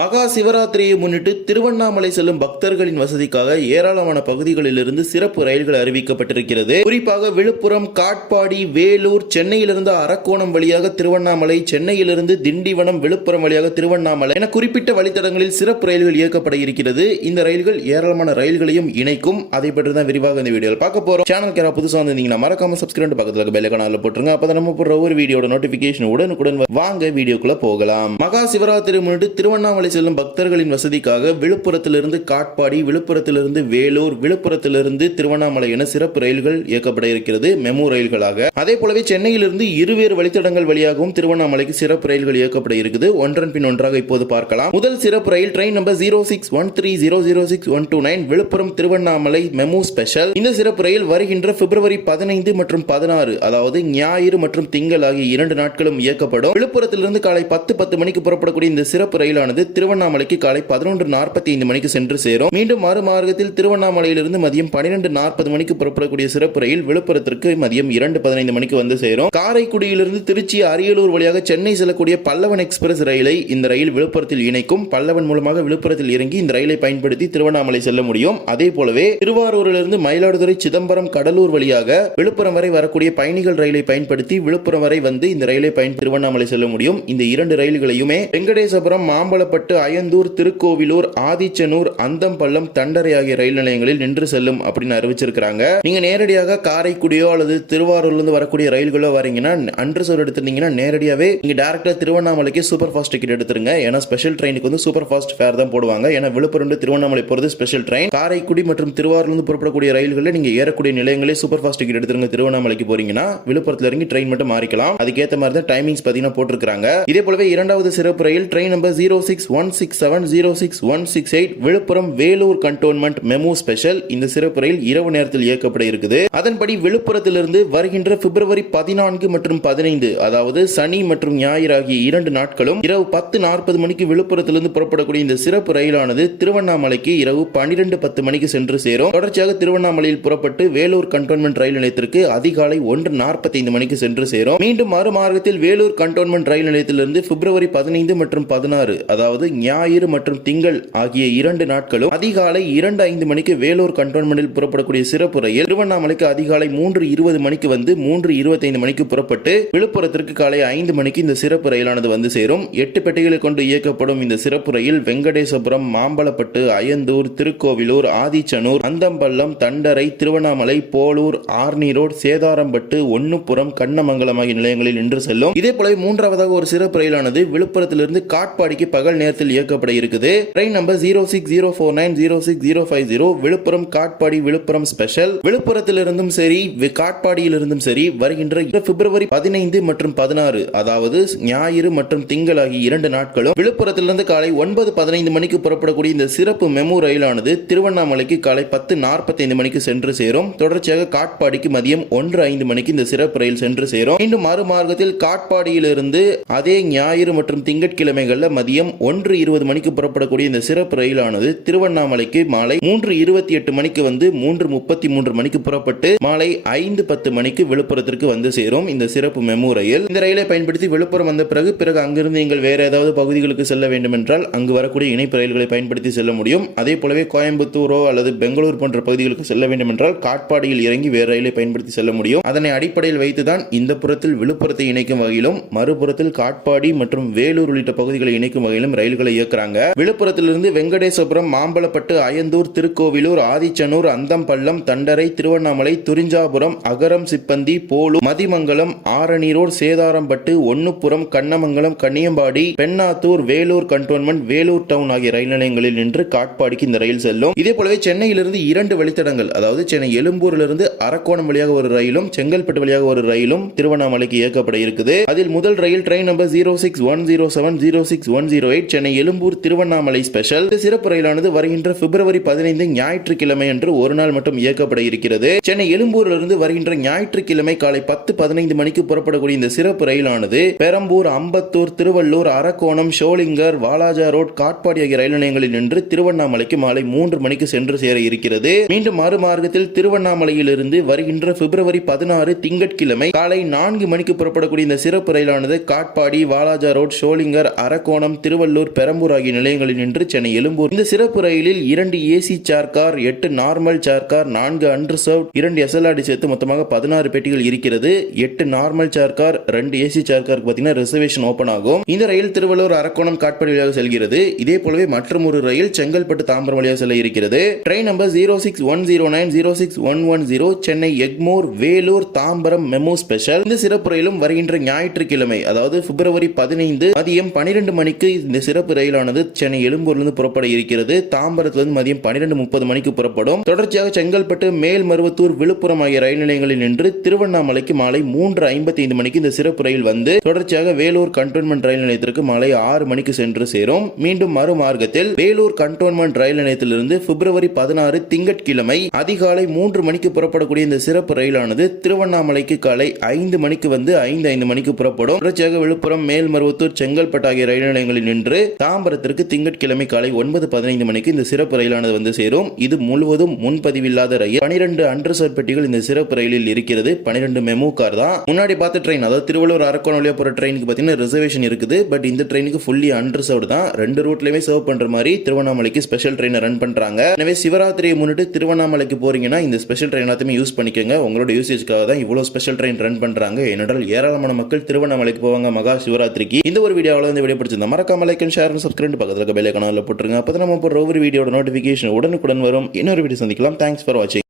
மகா சிவராத்திரியை முன்னிட்டு திருவண்ணாமலை செல்லும் பக்தர்களின் வசதிக்காக ஏராளமான பகுதிகளிலிருந்து சிறப்பு ரயில்கள் அறிவிக்கப்பட்டிருக்கிறது. குறிப்பாக விழுப்புரம் காட்பாடி வேலூர் சென்னையிலிருந்து அரக்கோணம் வழியாக திருவண்ணாமலை சென்னையிலிருந்து திண்டிவனம் விழுப்புரம் வழியாக திருவண்ணாமலை என குறிப்பிட்ட வழித்தடங்களில் சிறப்பு ரயில்கள் இயக்கப்பட இருக்கிறது. இந்த ரயில்கள் ஏராளமான ரயில்களையும் இணைக்கும். அதை பற்றி தான் விரிவாக இந்த வீடியோவில் பார்க்க போறோம். சேனல் கேரளா புதுசாக வந்திருந்தீங்கன்னா மறக்காம சப்ஸ்கிரைப் பக்கத்தில் பெல் கனால போட்டுருங்க. அப்பதான் நம்ம போடுற ஒரு வீடியோட நோட்டிபிகேஷன் உடனுக்குடன் வாங்க வீடியோக்குள்ள போகலாம். மகா சிவராத்திரி முன்னிட்டு திருவண்ணாமலை திருவண்ணாமலை செல்லும் பக்தர்களின் வசதிக்காக விழுப்புரத்திலிருந்து காட்பாடி விழுப்புரத்திலிருந்து வேலூர் விழுப்புரத்திலிருந்து திருவண்ணாமலை என சிறப்பு ரயில்கள் இயக்கப்பட இருக்கிறது மெமோ ரயில்களாக. அதே போலவே சென்னையிலிருந்து இருவேறு வழித்தடங்கள் வழியாகவும் திருவண்ணாமலைக்கு சிறப்பு ரயில்கள் இயக்கப்பட இருக்குது. ஒன்றன் பின் ஒன்றாக இப்போது பார்க்கலாம். முதல் சிறப்பு ரயில் train number zero six one three zero zero six one two nine Villupuram Tiruvannamalai MEMU special. இந்த சிறப்பு ரயில் வருகின்ற பிப்ரவரி பதினைந்து மற்றும் பதினாறு அதாவது ஞாயிறு மற்றும் திங்கள் ஆகிய இரண்டு நாட்களும் இயக்கப்படும். விழுப்புரத்திலிருந்து காலை பத்து பத்து மணிக்கு புறப்படக்கூடிய இந்த சிறப்பு ரயிலானது திருவண்ணாமலைக்கு காலை பதினொன்று நாற்பத்தி ஐந்து மணிக்கு சென்று சேரும். மீண்டும் மறுமார்க்கத்தில் திருவண்ணாமலையிலிருந்து மதியம் பனிரெண்டு நாற்பது மணிக்கு புறப்படக்கூடிய சிறப்பு ரயில் விழுப்புரத்திற்கு மதியம் இரண்டு பதினைந்து மணிக்கு வந்து சேரும். காரைக்குடியிலிருந்து திருச்சி அரியலூர் வழியாக சென்னை செல்லக்கூடிய பல்லவன் எக்ஸ்பிரஸ் ரயிலை இந்த ரயில் விழுப்புரத்தில் இணைக்கும். பல்லவன் மூலமாக விழுப்புரத்தில் இறங்கி இந்த ரயிலை பயன்படுத்தி திருவண்ணாமலை செல்ல முடியும். அதே போலவே திருவாரூரிலிருந்து மயிலாடுதுறை சிதம்பரம் கடலூர் வழியாக விழுப்புரம் வரை வரக்கூடிய பயணிகள் ரயிலை பயன்படுத்தி விழுப்புரம் வரை வந்து இந்த ரயிலை பயன் திருவண்ணாமலை செல்ல முடியும். இந்த இரண்டு ரயில்களையுமே வெங்கடேசபுரம் மாம்பலப்பட்டு அயந்தூர் திருக்கோவிலூர் ஆதிச்சனூர் அந்தம்பள்ளம் தண்டரை ஆகிய ரயில் நிலையங்களில் நின்று செல்லும் அப்படின்னு அறிவிச்சிருக்காங்க நீங்க நேரடியாக காரைக்குடியோ அல்லது திருவாரூர்ல இருந்து வரக்கூடிய ரயில்களோ வரீங்கன்னா அன்று சொல் எடுத்திருந்தீங்கன்னா நேரடியாவே நீங்க டேரக்டா திருவண்ணாமலைக்கு சூப்பர் ஃபாஸ்ட் டிக்கெட் எடுத்துருங்க. ஏன்னா ஸ்பெஷல் ட்ரெயினுக்கு வந்து சூப்பர் ஃபாஸ்ட் ஃபேர் தான் போடுவாங்க. ஏன்னா விழுப்புரம் திருவண்ணாமலை போறது ஸ்பெஷல் ட்ரெயின் காரைக்குடி மற்றும் திருவாரூர்ல இருந்து புறப்படக்கூடிய ரயில்களில் நீங்க ஏறக்கூடிய நிலையங்களே சூப்பர் ஃபாஸ்ட் டிக்கெட் எடுத்துருங்க. திருவண்ணாமலைக்கு போறீங்கன்னா விழுப்புரத்துல இறங்கி ட்ரெயின் மட்டும் மாறிக்கலாம். அதுக்கேற்ற மாதிரி தான் டைமிங்ஸ் பாத்தீங்கன்னா போட்டிருக்காங்க இதே போலவே இரண்டாவது சிறப்பு ரயில் train number zero six one six seven zero six one six eight Villupuram Vellore cantonment MEMU special இந்த சிறப்பு ரயில் இரவு நேரத்தில் இயக்கப்பட இருக்குது. அதன்படி விழுப்புரத்திலிருந்து வருகின்ற பிப்ரவரி பதினான்கு மற்றும் பதினைந்து அதாவது சனி மற்றும் ஞாயிறு ஆகிய இரண்டு நாட்களும் இரவு பத்து நாற்பது மணிக்கு விழுப்புரத்திலிருந்து புறப்படக்கூடிய இந்த சிறப்பு ரயிலானது திருவண்ணாமலைக்கு இரவு பன்னிரண்டு பத்து மணிக்கு சென்று சேரும். தொடர்ச்சியாக திருவண்ணாமலையில் புறப்பட்டு வேலூர் கண்டோன்மெண்ட் ரயில் நிலையத்திற்கு அதிகாலை ஒன்று நாற்பத்தைந்து மணிக்கு சென்று சேரும். மீண்டும் மறுமார்க்கத்தில் வேலூர் கண்டோன்மெண்ட் ரயில் நிலையத்திலிருந்து பிப்ரவரி பதினைந்து மற்றும் பதினாறு அதாவது அதாவது ஞாயிறு மற்றும் திங்கள் ஆகிய இரண்டு நாட்களும் அதிகாலை இரண்டு ஐந்து மணிக்கு வேலூர் கண்டோன்மெண்டில் புறப்படக்கூடிய சிறப்பு ரயில் திருவண்ணாமலைக்கு அதிகாலை மூன்று இருபது மணிக்கு வந்து மூன்று இருபத்தைந்து மணிக்கு புறப்பட்டு விழுப்புரத்திற்கு காலை ஐந்து மணிக்கு இந்த சிறப்பு ரயிலானது வந்து சேரும். எட்டு பெட்டிகளை கொண்டு இயக்கப்படும் இந்த சிறப்பு ரயில் வெங்கடேசபுரம் மாம்பலப்பட்டு அயந்தூர் திருக்கோவிலூர் ஆதிச்சனூர் அந்தம்பள்ளம் தண்டரை திருவண்ணாமலை போலூர் ஆர்னி ரோடு சேதாரம்பட்டு ஒன்னுப்புறம் கண்ணமங்கலம் ஆகிய நிலையங்களில் நின்று செல்லும். இதே போல மூன்றாவதாக ஒரு சிறப்பு ரயிலானது விழுப்புரத்திலிருந்து காட்பாடிக்கு பகல் நேரம் நேரத்தில் இயக்கப்பட இருக்குது. Train number zero six zero four nine zero six zero five zero Villupuram Katpadi Villupuram special விழுப்புரத்திலிருந்தும் சரி வி- காட்பாடியிலிருந்தும் சரி வருகின்ற பிப்ரவரி பதினைந்து மற்றும் பதினாறு அதாவது ஞாயிறு மற்றும் திங்கள் ஆகிய இரண்டு நாட்களும் விழுப்புரத்திலிருந்து காலை ஒன்பது பதினைந்து மணிக்கு புறப்படக்கூடிய இந்த சிறப்பு மெமு ரயிலானது திருவண்ணாமலைக்கு காலை பத்து நாற்பத்தைந்து மணிக்கு சென்று சேரும். தொடர்ச்சியாக காட்பாடிக்கு மதியம் ஒன்று ஐந்து மணிக்கு இந்த சிறப்பு ரயில் சென்று சேரும். மீண்டும் மறுமார்க்கத்தில் காட்பாடியிலிருந்து அதே ஞாயிறு மற்றும் திங்கட்கிழமைகளில் மதியம் ஒன்று இருபது மணிக்கு புறப்படக்கூடிய இந்த சிறப்பு ரயிலானது திருவண்ணாமலைக்கு மாலை மூன்று இருபத்தி எட்டு மணிக்கு வந்து மூன்று முப்பத்தி மூன்று மணிக்கு புறப்பட்டு மாலை ஐந்து பத்து மணிக்கு விழுப்புரத்திற்கு வந்து சேரும் இந்த சிறப்பு மெமு ரயில். இந்த ரயிலை பயன்படுத்தி விழுப்புரம் வந்த பிறகு பிறகு அங்கிருந்து நீங்கள் வேற ஏதாவது பகுதிகளுக்கு செல்ல வேண்டும் என்றால் அங்கு வரக்கூடிய இணைப்பு ரயில்களை பயன்படுத்தி செல்ல முடியும். அதே போலவே கோயம்புத்தூரோ அல்லது பெங்களூர் போன்ற பகுதிகளுக்கு செல்ல வேண்டும் என்றால் காட்பாடியில் இறங்கி வேறு ரயிலை பயன்படுத்தி செல்ல முடியும். அதனை அடிப்படையில் வைத்துதான் இந்த புறத்தில் விழுப்புரத்தை இணைக்கும் வகையிலும் மறுபுறத்தில் காட்பாடி மற்றும் வேலூர் உள்ளிட்ட பகுதிகளை இணைக்கும் வகையிலும் ரயில் ரயில்களை இயக்குறாங்க. விழுப்புரத்திலிருந்து வெங்கடேசபுரம் மாம்பலப்பட்டு அயந்தூர் திருக்கோவிலூர் ஆதிச்சனூர் அந்தம்பள்ளம் தண்டரை திருவண்ணாமலை துரிஞ்சாபுரம் அகரம் சிப்பந்தி போலூர் மதிமங்கலம் ஆரணி சேதாரம்பட்டு ஒன்னுப்புறம் கண்ணமங்கலம் கன்னியம்பாடி பெண்ணாத்தூர் வேலூர் கண்டோன்மெண்ட் வேலூர் டவுன் ஆகிய ரயில் நிலையங்களில் நின்று காட்பாடிக்கு இந்த ரயில் செல்லும். இதே போலவே சென்னையிலிருந்து இரண்டு வழித்தடங்கள் அதாவது சென்னை எழும்பூரிலிருந்து அரக்கோணம் வழியாக ஒரு ரயிலும் செங்கல்பட்டு வழியாக ஒரு ரயிலும் திருவண்ணாமலைக்கு இயக்கப்பட இருக்குது. அதில் முதல் ரயில் train number zero six one zero seven zero six one zero eight Chennai Egmore Tiruvannamalai special இந்த சிறப்பு ரயிலானது வருகின்ற பிப்ரவரி பதினைந்து ஞாயிற்றுக்கிழமை அன்று ஒரு நாள் மட்டும் இயக்கப்பட இருக்கிறது. சென்னை எழும்பூரிலிருந்து வருகின்ற ஞாயிற்றுக்கிழமை காலை பத்து பதினைந்து மணிக்கு புறப்படக்கூடிய இந்த சிறப்பு ரயிலானது பெரம்பூர் அம்பத்தூர் திருவள்ளூர் அரக்கோணம் ஷோலிங்கர் வாலாஜா ரோட் காட்பாடி ஆகிய ரயில் நிலையங்களில் நின்று திருவண்ணாமலைக்கு மாலை மூன்று மணிக்கு சென்று சேர இருக்கிறது. மீண்டும் மறுமார்க்கத்தில் திருவண்ணாமலையிலிருந்து இருந்து வருகின்ற பிப்ரவரி பதினாறு திங்கட்கிழமை காலை நான்கு மணிக்கு புறப்படக்கூடிய இந்த சிறப்பு ரயிலானது காட்பாடி வாலாஜா ரோட் ஷோலிங்கர் அரக்கோணம் திருவள்ளூர் பெரம்பூர் ஆகிய நிலையங்களில் நின்று சென்னை எழும்பூர். இந்த சிறப்பு ரயிலில் இரண்டு ஏசி சார் கார் எட்டு நார்மல் சார் கார் நான்கு அன்ரிசர்வ் இரண்டு எஸ்எல்ஆர்டி சேர்த்து மொத்தமாக பதினாறு பெட்டிகள் இருக்கிறது. எட்டு நார்மல் சார் கார் ரெண்டு ஏசி சேர் கார் பார்த்தீங்கன்னா ரிசர்வேஷன் ஓபன் ஆகும். இந்த ரயில் திருவள்ளூர் அரக்கோணம் காட்பாடி வழியாக செல்கிறது. இதே போலவே மற்றும் ஒரு ரயில் செங்கல்பட்டு தாம்பரம் வழியாக செல்ல இருக்கிறது. Train number zero six one zero nine zero six one one zero Chennai Egmore Vellore Tambaram MEMU special. இந்த சிறப்பு ரயிலும் வருகின்ற ஞாயிற்றுக்கிழமை அதாவது பிப்ரவரி பதினைந்து மதியம் பனிரெண்டு மணிக்கு இந்த சிறப்பு ரயிலானது சென்னை எழும்பூர்லிருந்து புறப்பட இருக்கிறது. தாம்பரத்திலிருந்து மதியம் பனிரெண்டு முப்பது மணிக்கு புறப்படும். தொடர்ச்சியாக செங்கல்பட்டு மேல்மருவத்தூர் விழுப்புரம் ஆகிய ரயில் நிலையங்களில் நின்று திருவண்ணாமலைக்கு மாலை மூன்று ஐம்பத்தி ஐந்து மணிக்கு இந்த சிறப்பு ரயில் வந்து தொடர்ச்சியாக வேலூர் கண்டோன்மெண்ட் ரயில் நிலையத்திற்கு மாலை ஆறு மணிக்கு சென்று சேரும். மீண்டும் மறுமார்க்கத்தில் வேலூர் கண்டோன்மெண்ட் ரயில் நிலையத்திலிருந்து பிப்ரவரி பதினாறு திங்கட்கிழமை அதிகாலை மூன்று மணிக்கு புறப்பட புறப்படக்கூடிய இந்த சிறப்பு ரயிலானது திருவண்ணாமலைக்கு காலை ஐந்து மணிக்கு வந்து ஐந்து ஐந்து மணிக்கு புறப்படும். தொடர்ச்சியாக விழுப்புரம் மேல்மருவத்தூர் செங்கல்பட்டு ஆகிய ரயில் நிலையங்களில் நின்று தாம்பரத்திற்கு திங்கட்கிழமை காலை ஒன்பது பதினைந்து மணிக்கு இந்த சிறப்பு ரயிலானது வந்து சேரும். இது முழுவதும் முன்பதிவில்லாத ரயில். பனிரெண்டு அன்ரிசர்வ் பெட்டிகள் இந்த சிறப்பு ரயிலில் இருக்கிறது. பனிரெண்டு மெமு கார் தான். முன்னாடி பார்த்த ட்ரெயின் அதாவது திருவள்ளூர் அரக்கோணம் வழியாக போற ட்ரெயினுக்கு பார்த்தீங்கன்னா ரிசர்வேஷன் இருக்குது. பட் இந்த ட்ரெயினுக்கு ஃபுல்லி அன்ரிசர்வ்டு தான். ரெண்டு ரூட்லயுமே சர்வ் பண்ற மாதிரி திருவண்ணாமலைக்கு ஸ்பெஷல் ட்ரெயினை ரன் பண்றாங்க. எனவே சிவராத்திரியை முன்னிட்டு திருவண்ணாமலைக்கு போறீங்கன்னா இந்த ஸ்பெஷல் ட்ரெயின் எல்லாருமே யூஸ் பண்ணிக்கோங்க. உங்களோட யூசேஜ்க்காக தான் இவ்வளவு ஸ்பெஷல் ட்ரெயின் ரன் பண்றாங்க. ஏனென்றால் ஏராளமான மக்கள் திருவண்ணாமலைக்கு போவாங்க. மகா சிவராத்திரிக்கு. இந்த ஒரு வீடியோவில் வந்து வீடியோ பிடிச்சிருந்தா மறக்காம லைக் அண்ட் ஷேர் சப்ஸ்கிரைப் பக்கத்தில் பெல் ஐக்கானில் போட்டுருங்க. அப்போ நம்ம போகிற ஒவ்வொரு வீடியோட நோட்டிஃபிகேஷன் உடனுக்குடன் வரும். இன்னொரு வீடியோ சந்திக்கலாம். தேங்க்ஸ் ஃபார் வாட்சிங்